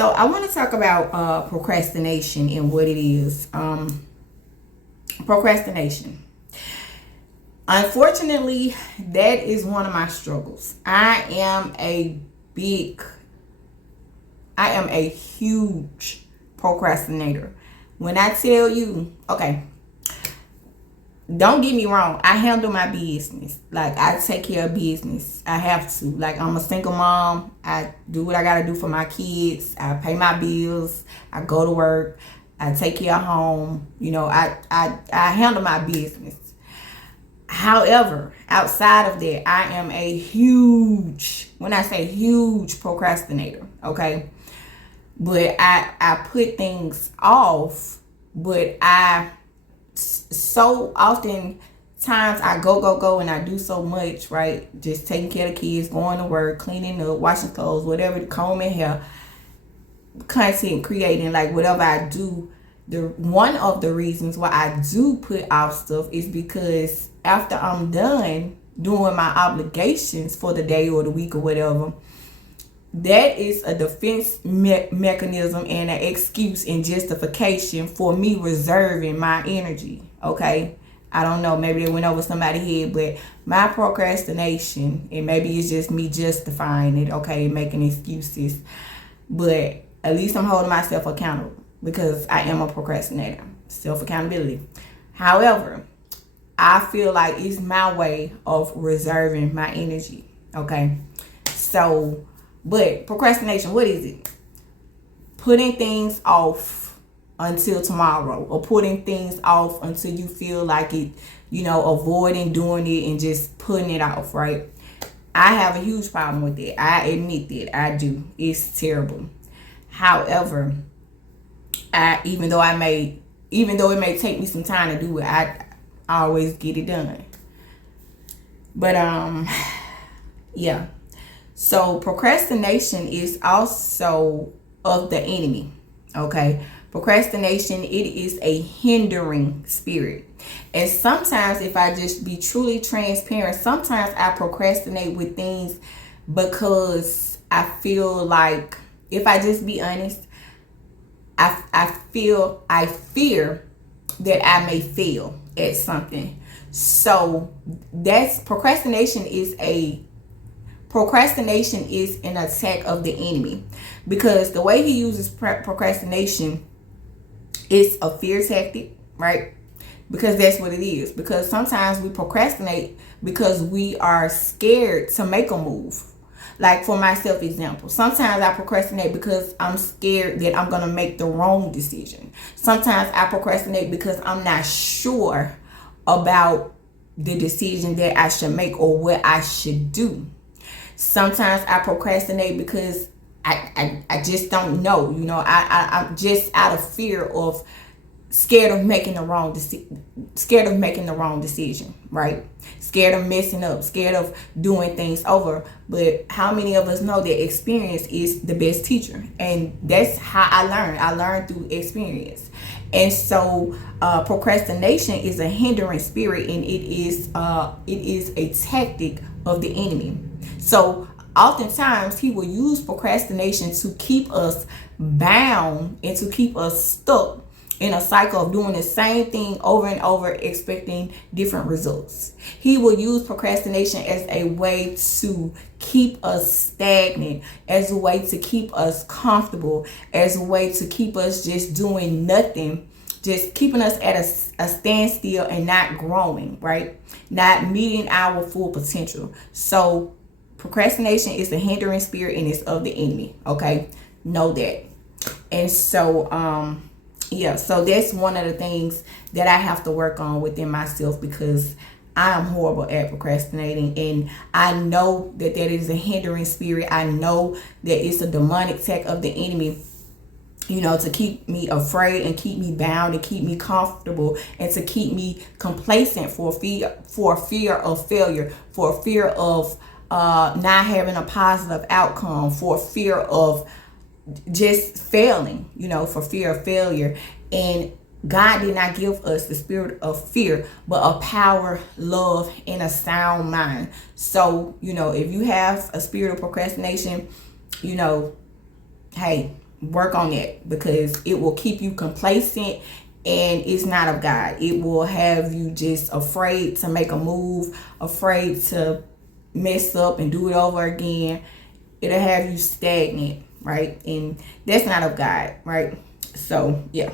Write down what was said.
So I want to talk about procrastination and what it is. Procrastination. Unfortunately, that is one of my struggles. Big, I am a huge procrastinator. When I tell you, okay, don't get me wrong, I handle my business. Like, I take care of business. I have to. Like, I'm a single mom. I do what I gotta do for my kids. I pay my bills. I go to work. I take care of home. I handle my business. However, outside of that, I am a huge, when I say huge, procrastinator. Okay. But I put things off, but so often times I go and I do so much, right? Just taking care of the kids, going to work, cleaning up, washing clothes, whatever, combing hair, content creating, like whatever I do. One of the reasons why I do put off stuff is because after I'm done doing my obligations for the day or the week or whatever, that is a defense mechanism and an excuse and justification for me reserving my energy. Okay, I don't know, maybe they went over somebody's head, but my procrastination, and maybe it's just me justifying it, okay, making excuses, but at least I'm holding myself accountable because I am a procrastinator. Self accountability. However, I feel like it's my way of reserving my energy. Okay, so. But procrastination, what is it? Putting things off until tomorrow, or putting things off until you feel like it, avoiding doing it and just putting it off, right? I have a huge problem with it. I admit that I do. It's terrible. However, even though it may take me some time to do it, I always get it done. But yeah. So procrastination is also of the enemy. Okay. Procrastination, it is a hindering spirit. And sometimes, if I just be truly transparent, sometimes I procrastinate with things because I feel like, if I just be honest, I fear that I may fail at something. So procrastination is an attack of the enemy, because the way he uses procrastination is a fear tactic, right? Because that's what it is. Because sometimes we procrastinate because we are scared to make a move. Like, for myself, example, sometimes I procrastinate because I'm scared that I'm going to make the wrong decision. Sometimes I procrastinate because I'm not sure about the decision that I should make or what I should do. Sometimes I procrastinate because I just don't know. I'm just out of fear of, scared of making the wrong decision, right? Scared of messing up, scared of doing things over. But how many of us know that experience is the best teacher? And that's how I learned. I learned through experience. And so procrastination is a hindering spirit, and it is a tactic of the enemy. So oftentimes he will use procrastination to keep us bound and to keep us stuck in a cycle of doing the same thing over and over, expecting different results. He will use procrastination as a way to keep us stagnant, as a way to keep us comfortable, as a way to keep us just doing nothing, just keeping us at a standstill and not growing, right? Not meeting our full potential. So procrastination is the hindering spirit, and it's of the enemy. Okay, know that. And so so that's one of the things that I have to work on within myself, because I am horrible at procrastinating, and I know that is a hindering spirit. I know that it's a demonic attack of the enemy, to keep me afraid and keep me bound and keep me comfortable and to keep me complacent for fear of failure, for fear of not having a positive outcome, for fear of just failing, for fear of failure. And God did not give us the spirit of fear, but a power, love, and a sound mind. So, if you have a spirit of procrastination, hey, work on that, because it will keep you complacent and it's not of God. It will have you just afraid to make a move, afraid to mess up and do it over again. It'll have you stagnant, right? And that's not of God, right? So yeah.